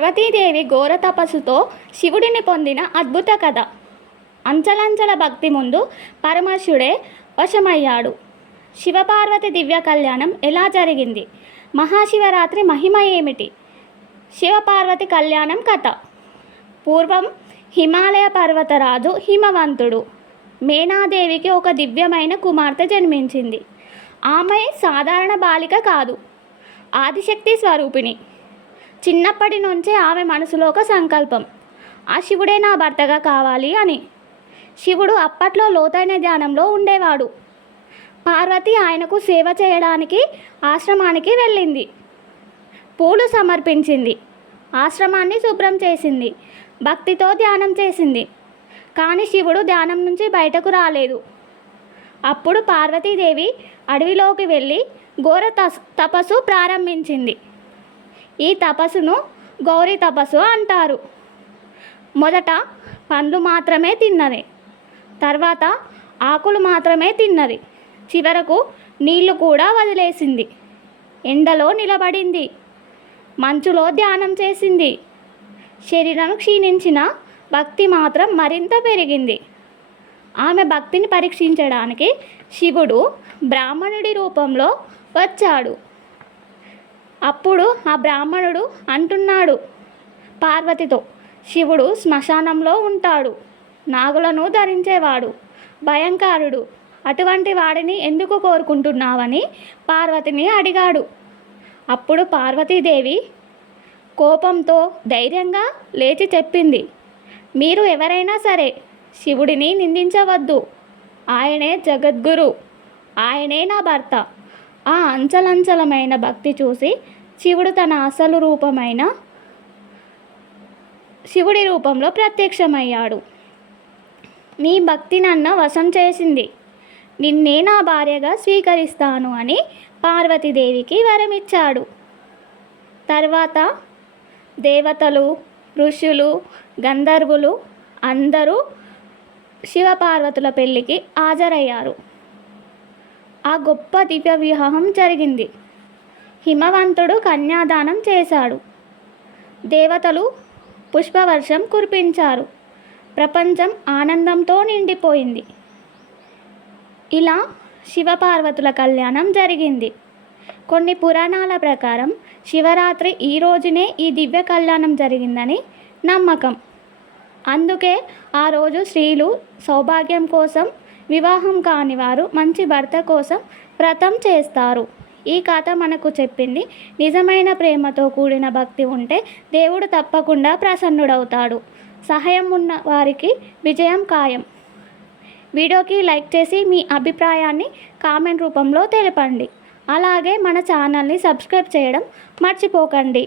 పార్వతీదేవి ఘోర తపస్సుతో శివుడిని పొందిన అద్భుత కథ. అంచలంచల భక్తి ముందు పరమశివుడే వశమయ్యాడు. శివపార్వతి దివ్య కళ్యాణం ఎలా జరిగింది? మహాశివరాత్రి మహిమ ఏమిటి? శివపార్వతి కళ్యాణం కథ. పూర్వం హిమాలయ పర్వతరాజు హిమవంతుడు. మేనాదేవికి ఒక దివ్యమైన కుమార్తె జన్మించింది. ఆమె సాధారణ బాలిక కాదు. ఆదిశక్తి స్వరూపిణి. చిన్నప్పటి నుంచే ఆమె మనసులో ఒక సంకల్పం. ఆ శివుడే నా భర్తగా కావాలి అని. శివుడు అప్పట్లో లోతైన ధ్యానంలో ఉండేవాడు. పార్వతి ఆయనకు సేవ చేయడానికి ఆశ్రమానికి వెళ్ళింది. పూలు సమర్పించింది. ఆశ్రమాన్ని శుభ్రం చేసింది. భక్తితో ధ్యానం చేసింది. కానీ శివుడు ధ్యానం నుంచి బయటకు రాలేదు. అప్పుడు పార్వతీదేవి అడవిలోకి వెళ్ళి ఘోర తస్- తపస్సు ప్రారంభించింది. ఈ తపస్సును గౌరీ తపస్సు అంటారు. మొదట పండ్లు మాత్రమే తిన్నది. తర్వాత ఆకులు మాత్రమే తిన్నది. చివరకు నీళ్ళు కూడా వదిలేసింది. ఎండలో నిలబడింది. మంచులో ధ్యానం చేసింది. శరీరం క్షీణించిన భక్తి మాత్రం మరింత పెరిగింది. ఆమె భక్తిని పరీక్షించడానికి శివుడు బ్రాహ్మణుడి రూపంలో వచ్చాడు. అప్పుడు ఆ బ్రాహ్మణుడు అంటున్నాడు పార్వతితో శివుడు శ్మశానంలో ఉంటాడు నాగులను ధరించేవాడు భయంకరుడు అటువంటి వాడిని ఎందుకు కోరుకుంటున్నావని పార్వతిని అడిగాడు. అప్పుడు పార్వతీదేవి కోపంతో ధైర్యంగా లేచి చెప్పింది మీరు ఎవరైనా సరే శివుడిని నిందించవద్దు ఆయనే జగద్గురు ఆయనే నా భర్త ఆ అంచలంచలమైన భక్తి చూసి శివుడు తన అసలు రూపమైన శివుడి రూపంలో ప్రత్యక్షమయ్యాడు. నీ భక్తి నన్ను వశం చేసింది. నిన్నే నా భార్యగా స్వీకరిస్తాను అని పార్వతీదేవికి వరమిచ్చాడు. తర్వాత దేవతలు ఋషులు గంధర్వులు అందరూ శివపార్వతుల పెళ్ళికి హాజరయ్యారు. ఆ గొప్ప దివ్య వివాహం జరిగింది. హిమవంతుడు కన్యాదానం చేశాడు. దేవతలు పుష్పవర్షం కురిపించారు. ప్రపంచం ఆనందంతో నిండిపోయింది. ఇలా శివపార్వతుల కళ్యాణం జరిగింది. కొన్ని పురాణాల ప్రకారం శివరాత్రి ఈ రోజునే ఈ దివ్య కళ్యాణం జరిగిందని నమ్మకం. అందుకే ఆ రోజు స్త్రీలు సౌభాగ్యం కోసం వివాహం కాని వారు మంచి భర్త కోసం వ్రతం చేస్తారు. ఈ కథ మనకు చెప్పింది నిజమైన ప్రేమతో కూడిన భక్తి ఉంటే దేవుడు తప్పకుండా ప్రసన్నుడవుతాడు. సహాయం ఉన్న వారికి విజయం ఖాయం. వీడియోకి లైక్ చేసి మీ అభిప్రాయాన్ని కామెంట్ రూపంలో తెలపండి. అలాగే మన ఛానల్ని సబ్స్క్రైబ్ చేయడం మర్చిపోకండి.